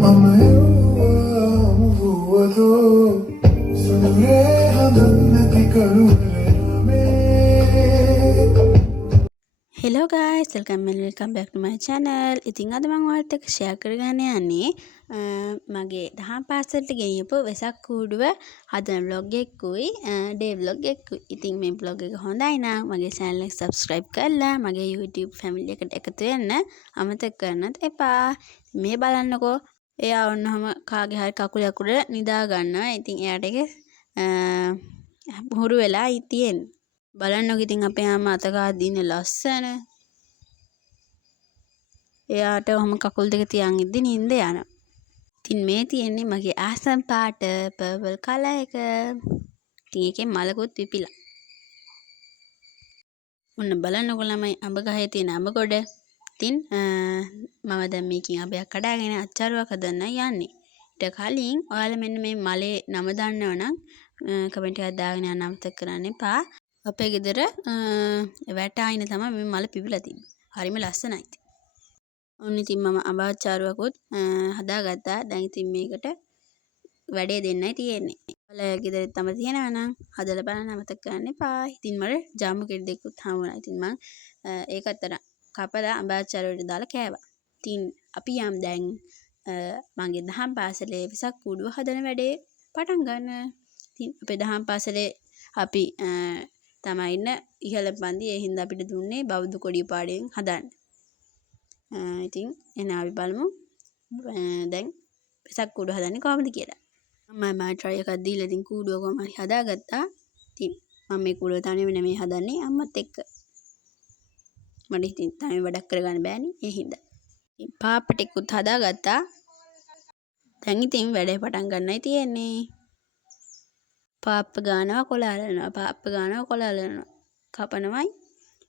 මමයවමුවුවදෝ සුරේ හඳන්නැති කරුවරමේ. Hello guys, welcome back to my channel. ඉතින් අද මම ඔයාලට එක්ක share කරගන්න යන්නේ මගේ දහම් පාසලට ගෙනියපු වෙසක් කූඩුව හදන vlog එකකුයි day vlog එකකුයි. ඉතින් මේ vlog එක හොඳයි නම් මගේ channel එක subscribe කරලා මගේ YouTube family එකට එකතු වෙන්න අමතක කරන්නත් එපා. මේ බලන්නකෝ. එයා වුණාම කාගේ හරි කකුල අකුර නිදා ගන්නවා. ඉතින් එයාට ඒක හුරු වෙලා තියෙන්නේ. බලන්නකො ඉතින් අපේ අම්මා අත ගාලා දින ලස්සන. එයාට ඔහම කකුල් දෙක තියන් ඉද්දි නිින්ද යනවා. ඉතින් මේ තියෙන්නේ මගේ ආසම් පාට පර්පල් කලර් එක. ඉතින් ඒකේ මලකුත් විපිලා. ඔන්න බලන්නකො ළමයි අඹ ගහේ තියෙන අඹ ගොඩ. ඉතින් මම දැන් මේකින් අඹයක් කඩාගෙන අච්චාරුවක් හදන්න යන්නේ. ඊට කලින් ඔයාලා මෙන්න මේ මලේ නම දන්නවනම් කමෙන්ට් එකක් දාගෙන යන්න අමතක කරන්න එපා. අපේ ගෙදර වැටායින තමයි මේ මල පිපිලා තිබ්බේ. හරිම ලස්සනයි. ඔන්න ඉතින් මම අඹාචාරුවකුත් හදාගත්තා. දැන් ඉතින් මේකට වැඩේ දෙන්නයි තියෙන්නේ. ඔයාලා ගෙදරත් තම තියෙනවා නම් හදලා බලන්න අමතක කරන්න එපා. ඉතින් මට ජාමු කෙඩි දෙකකුත් හමු වුණා. ඉතින් මම ඒකත් අර කපලා අඹාචාරුවට දාලා කෑවා. ඉතින් අපි යම් දැන් මගේ දහම් පාසලේ වෙසක් කූඩුව හදන වැඩේ පටන් ගන්න. ඉතින් අපේ දහම් පාසලේ අපි තමයි ඉන්න ඉහළ පන්ති. ඒ හින්දා අපිට දුන්නේ බෞද්ධ කොඩිය පාඩයෙන් හදන්න. ඉතින් එන අපි බලමු දැන් වෙසක් කූඩුව හදන්නේ කොහොමද කියලා. මම try එකක් දීලා ඉතින් කූඩුව කොහොම හරි හදාගත්තා. ඉතින් මම මේ කූඩුව තනියම නෙමෙයි හදන්නේ අම්මත් එක්ක. මට ඉතින් තනියම වැඩක් කරගන්න බෑනේ. ඒ හින්දා. ඉතින් පාපටෙකුත් හදාගත්තා. දැන් ඉතින් වැඩේ පටන් ගන්නයි තියෙන්නේ. පාප්ප ගානවා කොළ අලනවා පාප්ප ගානවා කොළ අලනවා කපනවයි.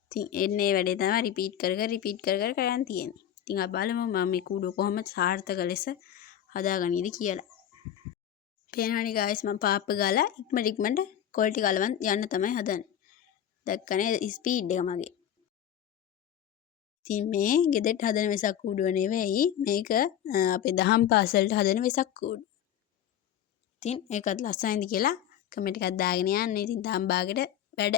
ඉතින් එන්නේ වැඩේ තමයි රිපීට් කර කර කරන් තියෙන්නේ. ඉතින් අපි බලමු මම මේ කූඩුව කොහොමද සාර්ථක ලෙස හදාගන්නේද කියලා. පේනවනේ guys මම පාප්ප ගාලා ඉක්මනට කොළ ටික අලවන් යන්න තමයි හදන්නේ. දැක්කනේ ස්පීඩ් එක මගේ. ඉතින් මේ ගෙදරට හදන වෙසක් කූඩුව නෙවෙයි මේක අපේ දහම් පාසලට හදන වෙසක් කූඩුව. ඉතින් ඒකත් ලස්සනයිද කියලා කමෙන්ට් එකක් දාගෙන යන්න. ඉතින් දහම් භාගෙට වැඩ.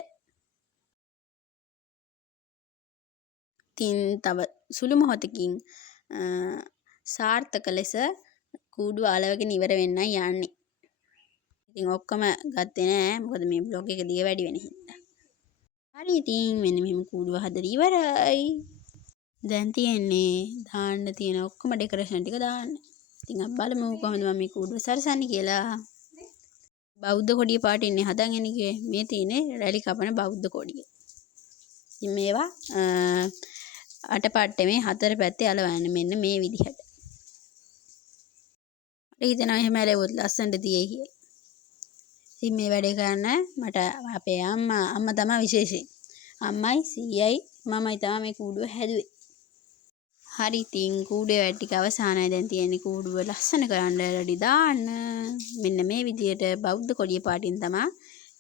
ඉතින් තව සුළු මොහොතකින් සාර්ථක ලෙස කූඩුව අලවගෙන ඉවර වෙන්නයි යන්නේ. ඉතින් ඔක්කොම ගත්තේ නෑ මොකද මේ vlog එක දිග වැඩි වෙන හින්දා. හරි ඉතින් මෙන්න මෙහෙම කූඩුව හදලා ඉවරයි. දැන් තියෙන්නේ දාන්න තියෙන ඔක්කොම ඩෙකොරේෂන් ටික දාන්න. ඉතින් අපි බලමු කොහොමද මම මේ කූඩුව සරසන්නේ කියලා. බෞද්ධ කොඩිය පාට ඉන්නේ හදාගෙන ඉන්නේ. මේ තියෙන්නේ රැලි කපන බෞද්ධ කොඩිය. ඉතින් මේවා අටපට්ටේ මේ හතර පැත්තේ අලවන්න මෙන්න මේ විදිහට. මට හිතෙනවා එහෙම ඇලවුවොත් ලස්සනට තියෙයි කියලා. ඉතින් මේ වැඩේ කරන්න මට අපේ අම්මා තමයි විශේෂයෙන්. අම්මයි සීයයි මමයි තමයි මේ කූඩුව හැදුවේ. හරි ඉතින් කූඩුවේ වැඩ ටික අවසానයි. දැන් තියෙන්නේ කූඩුව ලස්සන කරන්න රෙඩි දාන්න. මෙන්න මේ විදිහට බෞද්ධ කොඩිය පාටින් තමයි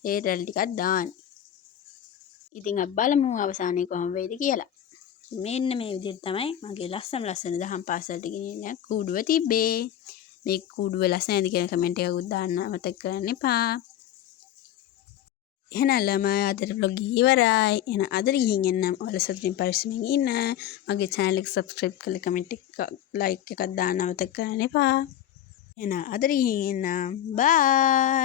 ඒ රෙඩි ටිකක් දාන්නේ. ඉතින් අපි බලමු අවසානයේ කොහොම වෙයිද කියලා. මෙන්න මේ විදිහට තමයි මගේ ලස්සන දහම් පාසලට ගෙනියන්න කූඩුව තිබ්බේ. මේ කූඩුව ලස්සනද කියලා කමෙන්ට් එකකුත් දාන්න අමතක කරන්න එපා. එහෙනම් ළමයි අදට vlog ඉවරයි. එහෙනම් අදට ගිහින් එන්නම්. ඔයාලා සතුටින් පරිස්සමෙන් ඉන්න. මගේ channel එක subscribe කරලා කමෙන්ට් එක like එකක් දාන්න අමතක කරන්න එපා. එහෙනම් අදට ගිහින් එන්නම්. bye.